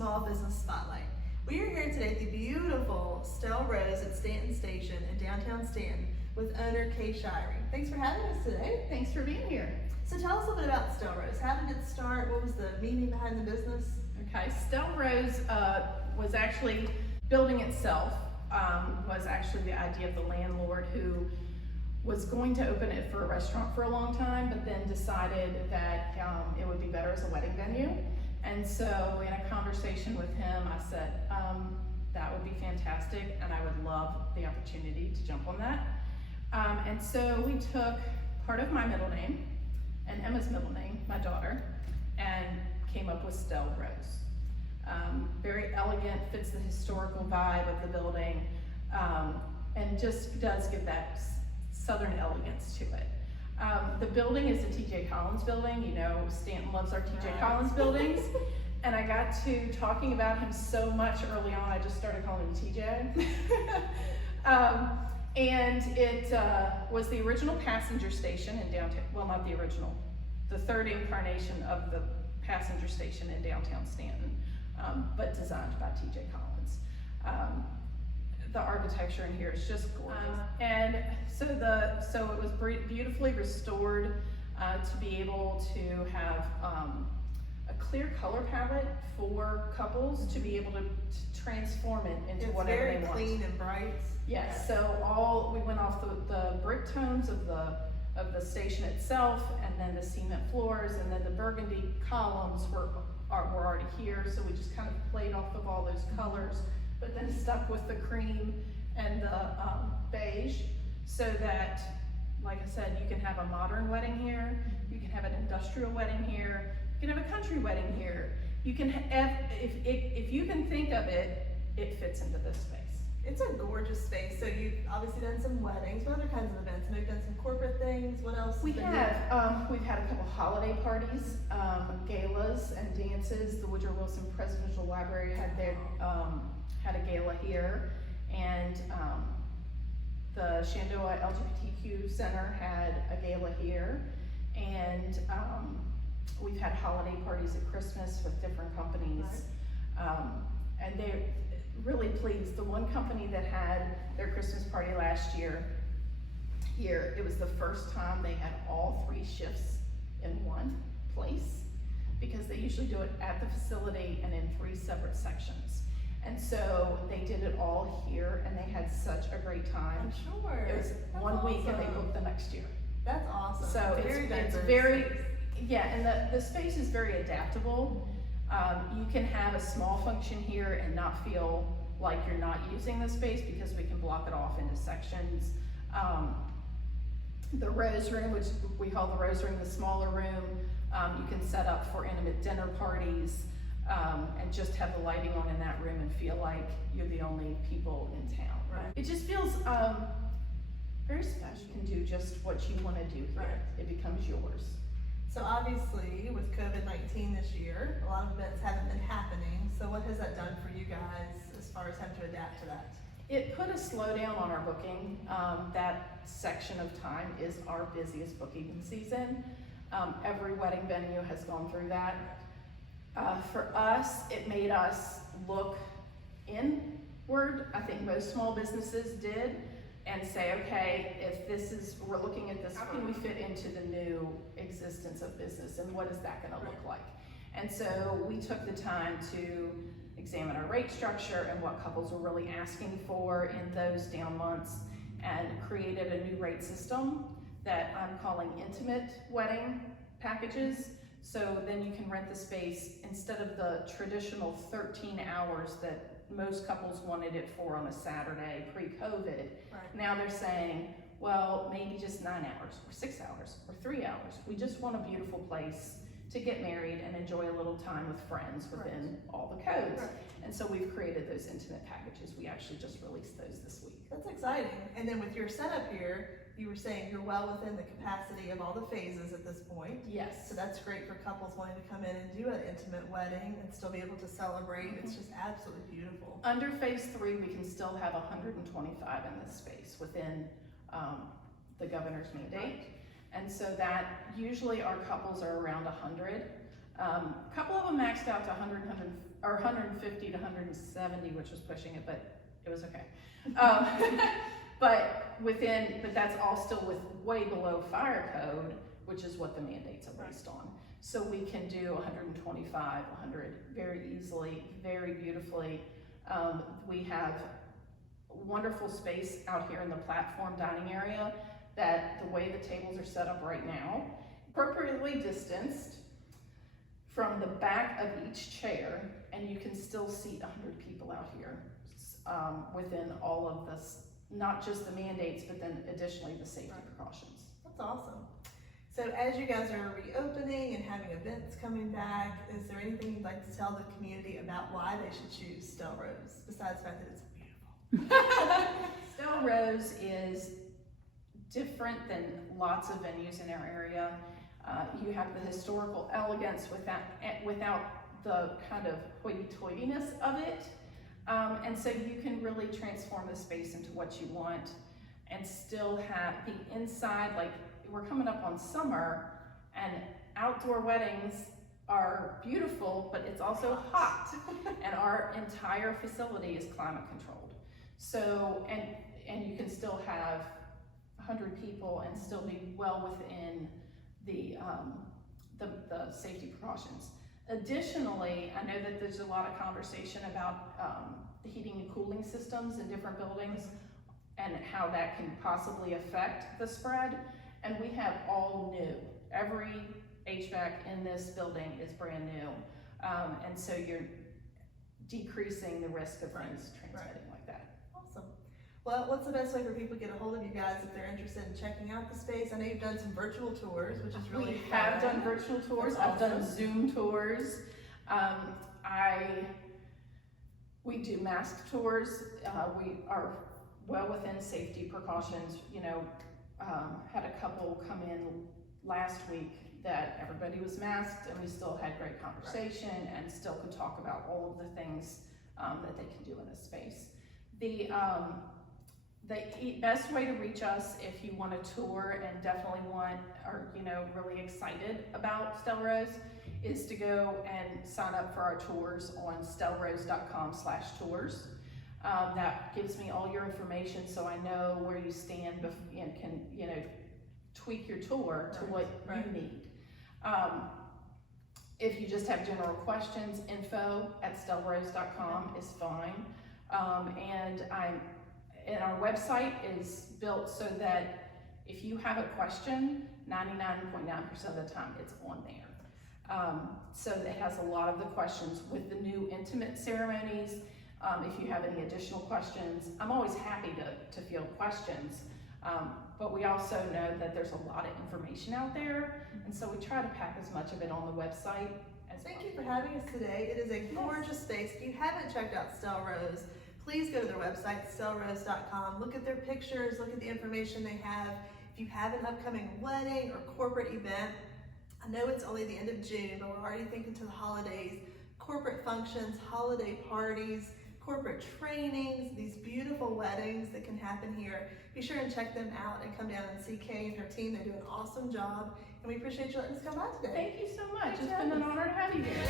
Small Business Spotlight. We are here today at the beautiful Stelle Rose at Stanton Station in downtown Stanton with owner Kay Shirey. Thanks for having us today. Thanks for being here. So tell us a little bit about Stelle Rose. How did it start? What was the meaning behind the business? Okay, Stelle Rose was actually building itself, was actually the idea of the landlord who was going to open it for a restaurant for a long time, but then decided that it would be better as a wedding venue. And so in a conversation with him, I said, that would be fantastic, and I would love the opportunity to jump on that. And so we took part of my middle name and Emma's middle name, my daughter, and came up with Stelle Rose. Very elegant, fits the historical vibe of the building, and just does give that Southern elegance to it. The building is the T.J. Collins building. You know, Stanton loves our T.J. Collins buildings. And I got to talking about him so much early on, I just started calling him T.J. And it was the original passenger station in downtown, well, not the original, the third incarnation of the passenger station in downtown Stanton, but designed by T.J. Collins. The architecture in here is just gorgeous. And so it was beautifully restored to be able to have a clear color palette for couples to be able to transform it into whatever they want. It's very clean and bright. Yes, so we went off the brick tones of the station itself, and then the cement floors, and then the burgundy columns were already here, so we just kind of played off of all those colors, but then stuck with the cream and the beige, so that, like I said, you can have a modern wedding here, you can have an industrial wedding here, you can have a country wedding here. You can have, if you can think of it, it fits into this space. It's a gorgeous space. So you've obviously done some weddings, what other kinds of events? Maybe done some corporate things. What else? We've had a couple holiday parties, galas and dances. The Woodrow Wilson Presidential Library had a gala here, and the Shenandoah LGBTQ Center had a gala here, and we've had holiday parties at Christmas with different companies, and they're really pleased. The one company that had their Christmas party last year here, it was the first time they had all 3 shifts in one place, because they usually do it at the facility and in 3 separate sections. And so they did it all here, and they had such a great time. I'm sure. It was That's one week, and they awesome. booked the next year. That's awesome. So it's very, yeah, and the space is very adaptable. You can have a small function here and not feel like you're not using the space, because we can block it off into sections. The Rose Room, which we call the Rose Room, the smaller room, you can set up for intimate dinner parties, and just have the lighting on in that room and feel like you're the only people in town. Right. It just feels very special. You can do just what you want to do here. Right. It becomes yours. So obviously with COVID-19 this year, a lot of events haven't been happening. So what has that done for you guys as far as having to adapt to that? It put a slowdown on our booking. That section of time is our busiest booking season. Every wedding venue has gone through that. For us, it made us look inward. I think most small businesses did, and say, okay, if we're looking at this, how can we fit into the new existence of business, and what is that gonna look like? And so we took the time to examine our rate structure and what couples were really asking for in those down months, and created a new rate system that I'm calling intimate wedding packages. So then you can rent the space instead of the traditional 13 hours that most couples wanted it for on a Saturday pre-COVID. Right. Now they're saying, well, maybe just 9 hours or 6 hours or 3 hours. We just want a beautiful place to get married and enjoy a little time with friends within all the codes. Right. And so we've created those intimate packages. We actually just released those this week. That's exciting. And then with your setup here, you were saying you're well within the capacity of all the phases at this point. Yes. So that's great for couples wanting to come in and do an intimate wedding and still be able to celebrate. It's just absolutely beautiful. Under phase 3, we can still have 125 in this space within the governor's mandate. And so that usually our couples are around 100. A couple of them maxed out to 100, or 150 to 170, which was pushing it, but it was okay. Um, but that's all still with way below fire code, which is what the mandates are based on. So we can do 125, 100 very easily, very beautifully. We have wonderful space out here in the platform dining area that the way the tables are set up right now, appropriately distanced from the back of each chair, and you can still seat 100 people out here within all of this, not just the mandates, but then additionally the safety precautions. That's awesome. So as you guys are reopening and having events coming back, is there anything you'd like to tell the community about why they should choose Stelle Rose, besides the fact that it's beautiful? Stelle Rose is different than lots of venues in our area. You have the historical elegance without the kind of hoity-toityness of it. And so you can really transform the space into what you want and still have the inside, like we're coming up on summer and outdoor weddings are beautiful, but it's also hot. And our entire facility is climate controlled. So, and you can still have 100 people and still be well within the safety precautions. Additionally, I know that there's a lot of conversation about the heating and cooling systems in different buildings and how that can possibly affect the spread. And we have all new. Every HVAC in this building is brand new. And so you're decreasing the risk of things transmitting like that. Awesome. Well, what's the best way for people to get a hold of you guys if they're interested in checking out the space? I know you've done some virtual tours, which is really fun. We have done virtual tours. That's I've done awesome. Zoom tours. We do mask tours. We are well within safety precautions. You know, had a couple come in last week that everybody was masked and we still had great conversation and still could talk about all of the things that they can do in this space. The best way to reach us if you want a tour and definitely are really excited about Stelle Rose is to go and sign up for our tours on stellerose.com/tours. That gives me all your information so I know where you stand and can, tweak your tour to what you need. If you just have general questions, info@stellerose.com is fine. And our website is built so that if you have a question, 99.9% of the time it's on there. So it has a lot of the questions with the new intimate ceremonies. If you have any additional questions, I'm always happy to field questions. But we also know that there's a lot of information out there, and so we try to pack as much of it on the website as Thank well. you for having us today. It is a gorgeous space. If you haven't checked out Stelle Rose, please go to their website, stellerose.com. Look at their pictures, look at the information they have. If you have an upcoming wedding or corporate event, I know it's only the end of June, but we're already thinking to the holidays, corporate functions, holiday parties, corporate trainings, these beautiful weddings that can happen here. Be sure and check them out and come down and see Kay and her team. They do an awesome job, and we appreciate you letting us come by today. Thank you so much. It's been an honor to have you here.